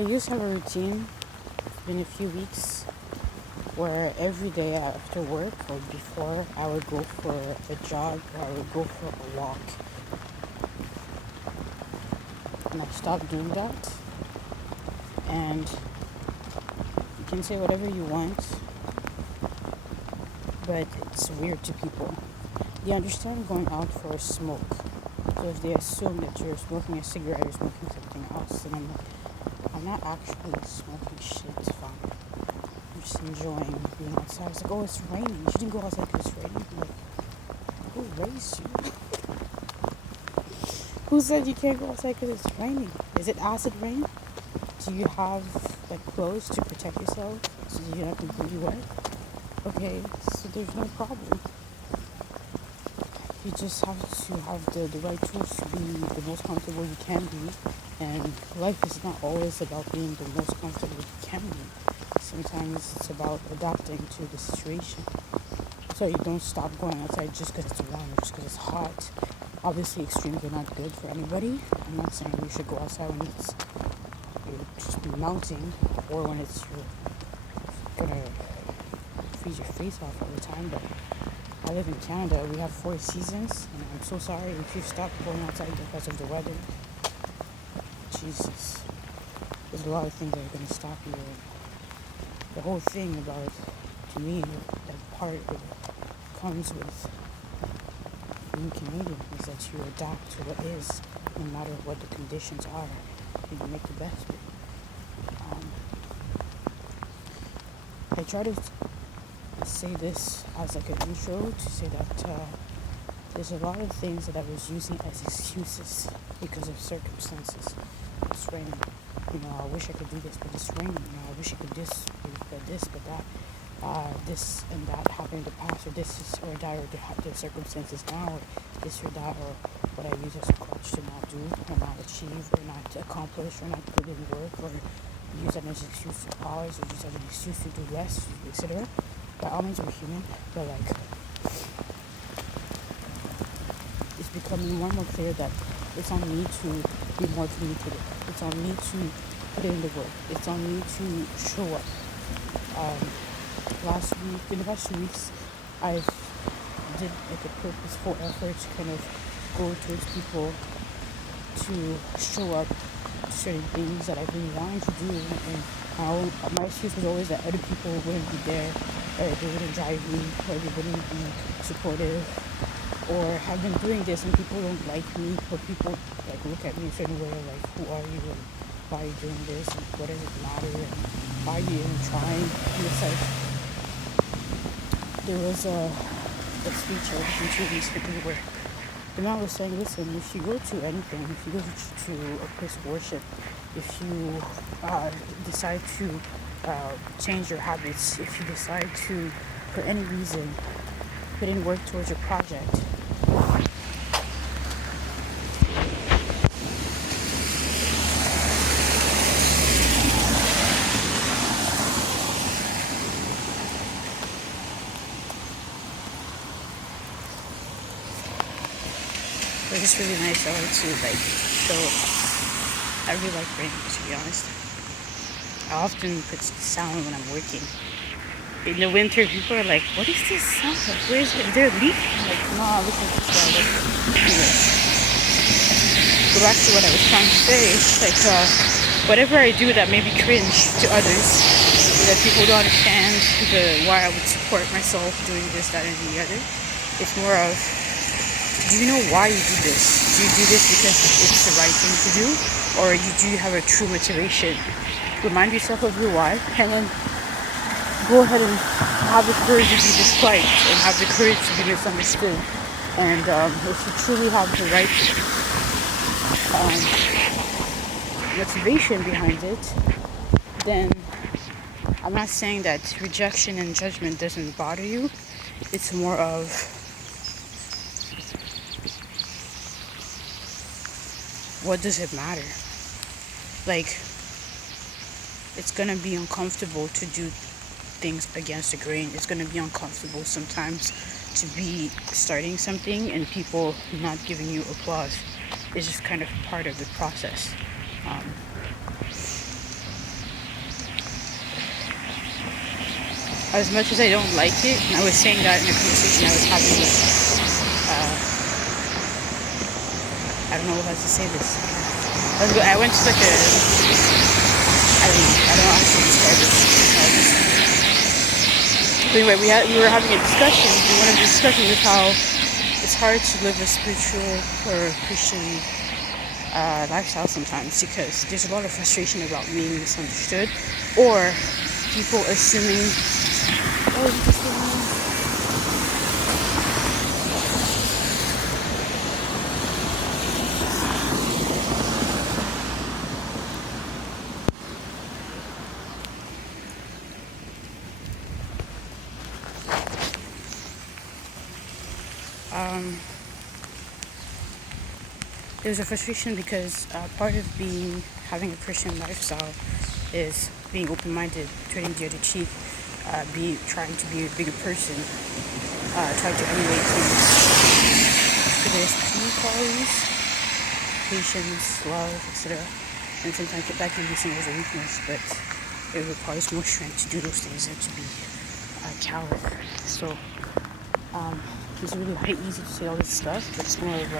I used to have a routine in a few weeks where every day after work or before I would go for a jog or I would go for a walk. And I stopped doing that. And you can say whatever you want, but it's weird to people. They understand going out for a smoke. So if they assume that you're smoking a cigarette or smoking something else, then I'm like, I'm not actually smoking shit, fam. I'm just enjoying being outside. It's like, oh, it's raining. You shouldn't go outside because it's raining. I'm like, who raised you? Who said you can't go outside because it's raining? Is it acid rain? Do you have like clothes to protect yourself so you're not completely wet? Okay, so there's no problem. You just have to have the right tools to be the most comfortable you can be. And life is not always about being the most comfortable you can be. Sometimes it's about adapting to the situation. So you don't stop going outside just because it's warm or just because it's hot. Obviously, extremes are not good for anybody. I'm not saying you should go outside when you're just melting or when you're gonna freeze your face off all the time. But I live in Canada. We have 4 seasons, and I'm so sorry if you stop going outside because of the weather. Jesus, there's a lot of things that are gonna stop you. The whole thing about, to me, that part of it comes with being Canadian is that you adapt to what is, no matter what the conditions are, and you make the best of it. I try to say this as like an intro to say that there's a lot of things that I was using as excuses because of circumstances. It's raining. I wish I could do this, but it's raining. I wish I could do this, but that. This and that happened in the past, or this is, or that, or the circumstances now, or this or that, or what I use as a crutch to not do, or not achieve, or not accomplish, or not put in work, or use that as an excuse to pause, or use that as an excuse to do less, etc. By all means, we're human, but like, it's becoming more and more clear that it's on me to be more communicative. It's on me to put in the work. It's on me to show up. In the past 2 weeks, I've did like a purposeful effort to kind of go towards people to show up to certain things that I've been wanting to do, and my excuse was always that other people wouldn't be there, or they wouldn't drive me, or they wouldn't be supportive, or have been doing this and people don't like me, or people like look at me a certain way, like, who are you, and why are you doing this, and what does it matter, and why are you even trying? And it's like, there was a speech I listened to recently where the man was saying, listen, if you go to anything, if you go to a place of worship, if you decide to change your habits, if you decide to, for any reason, put in work towards your project, it's just really nice. I like to show. I really like rain, to be honest. I often put sound when I'm working. In the winter, people are like, "What is this sound? Like, where is it? Is there a leak?" I'm like, "No, listen to this guy." Anyway, go back to what I was trying to say. Like, whatever I do that may be cringe to others, that people don't understand why I would support myself doing this, that, and the other. It's more of, do you know why you do this? Do you do this because it's the right thing to do? Or do you have a true motivation? Remind yourself of your why, and then go ahead and have the courage to be disliked, and have the courage to be misunderstood. And if you truly have the right motivation behind it, then I'm not saying that rejection and judgment doesn't bother you. It's more of, what does it matter? Like, it's gonna be uncomfortable to do things against the grain. It's gonna be uncomfortable sometimes to be starting something and people not giving you applause. It's just kind of part of the process. as much as I don't like it, and I was saying that in a conversation I was having with, I don't know how to say this. I went to like a, I don't know how to describe it. But anyway, we were having a discussion, and one of the discussions was how it's hard to live a spiritual or Christian lifestyle sometimes because there's a lot of frustration about being misunderstood or people assuming, oh, you just there's a frustration because part of having a Christian lifestyle is being open-minded, turning the other cheek, trying to be a bigger person, trying to emulate things. So there's few qualities, patience, love, etc. And sometimes that can be seen as a weakness, but it requires more strength to do those things than to be coward. So it's really easy to say all this stuff, but it's more of